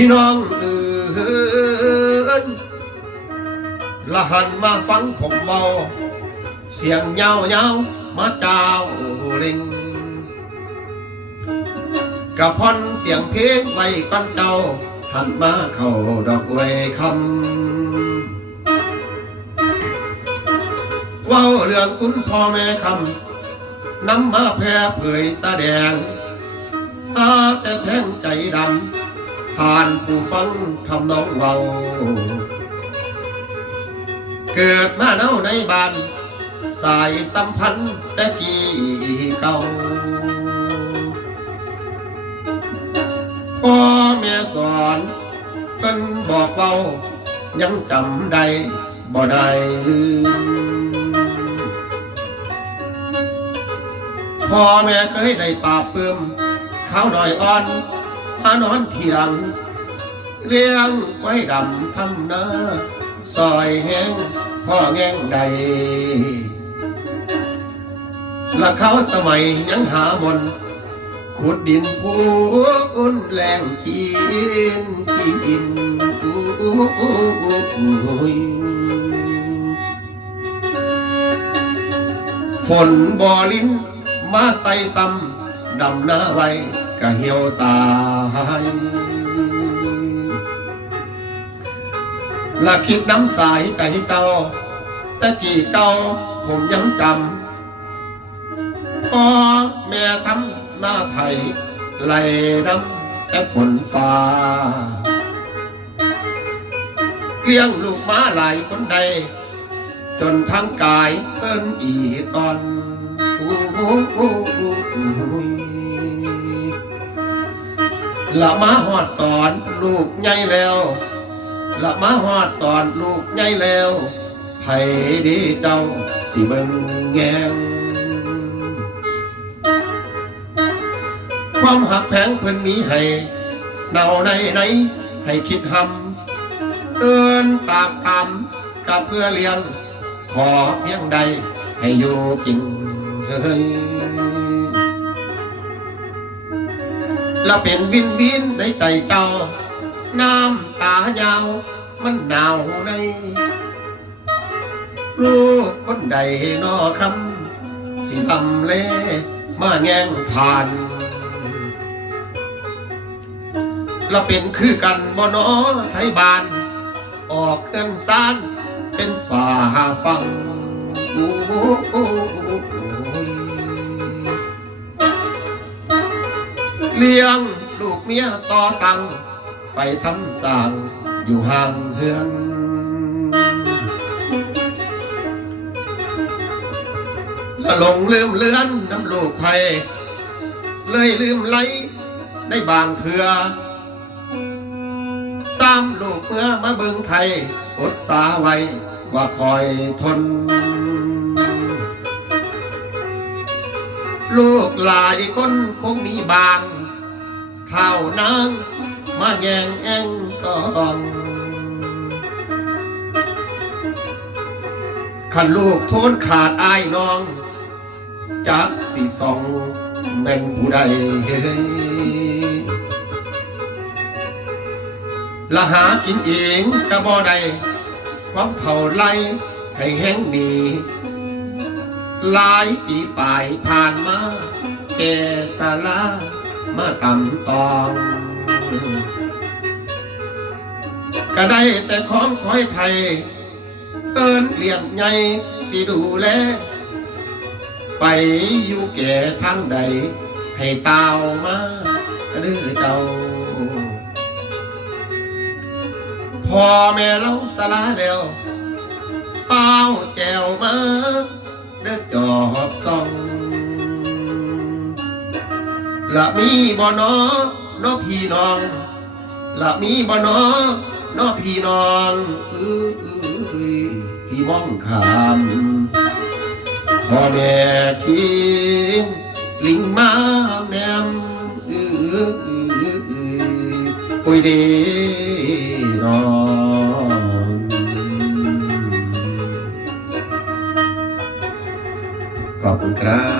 พี่น้องละหันมาฟังผมเบาเสียงเงามาเจ้าเล่งกะพอนเสียงเพลงไว้ก่อนเจ้าหันมาเข้าดอกไว้คำว่าเรื่องคุณพ่อแม่คำนำมาแพร่เผยแสดงหาแต่แทงใจดำผ่านผู้ฟังทำน้องเว้าเกิดมาเน่าในบ้านสายสัมพันธ์แต่กี่เก่าพ่อแม่สอนเพิ่นบอกเว้ายังจำได้บ่ได้ลืมพ่อแม่เคยได้ปราบปลื้มข้าวหน่อยอ่อนพานอนเถียงเลี้ยงไว้ดำทำนาซอยแห้งพ่อแง่งใดละเขาสมัยยังหามนขุดดินพูอุ่นแรงกินฝนบ่อลิ้นมาใส่ซ้ำดำหน้าไว้กะเหี่ยวตายละคิดน้ำสายไก่เก่าตะกี้เก่าผมยังจำพ่อแม่ทำหน้าไทยไหลน้ำแต่ฝนฟ้าเลี้ยงลูกม้าหลายคนใดจนทั้งกายเพิ่นอีตอนละมาหอดตอนลูกใหญ่แล้วละมาหอดตอนลูกใหญ่แล้วไผดีเจ้าสิเบิ่งแงงความหักแพงเพิ่นมีให้เนาในให้คิดหำเอิ้นตากตำกับเพื่อเลี้ยงขอเพียงใดให้อยู่กินและเป็นวินในใจเจ้าน้ำตายาวมันหนาวในลูกคนใดนอคำสิทำเล่มาแง่งทานและเป็นคือกันบ่นอไทยบ้านออกเกินซานเป็นฝ่าฟังเลี้ยงลูกเมียต่อตังไปทำสั่งอยู่ห่างเฮือนละหลงลืมเลือนน้ำลูกไผ่เลยลืมไหลในบางเถื่อซ้ำลูกเมื่อมาเบิ่งไทยอดสาไว้ว่าคอยทนลูกหลายคนคงมีบางเท่านางมาแย่งแองสองขันลูกโทนขาดอายน้องจักสิสองแม่นผู้ใดละหากินเองกะบ่ได้ความเท่าไรให้แห้งหนีหลายปีป่ายผ่านมาแก่สาลามาตำตองก็ได้แต่ของคอยไทยเอิ้นเลี้ยงใหญ่สิดูแลไปอยู่แก่ทางใดให้ตาวมาเด้อเจ้าพ่อแม่เราสลาแล้วเฝ้าแจวมาเด้อจอบส่องละมีบ่นอน้อพี่น้องละมีบ่นอน้อพี่น้องที่มองขามพ่อแม่ทิ้งลิงมาแนมปุยดีน้องขอบคุณครับ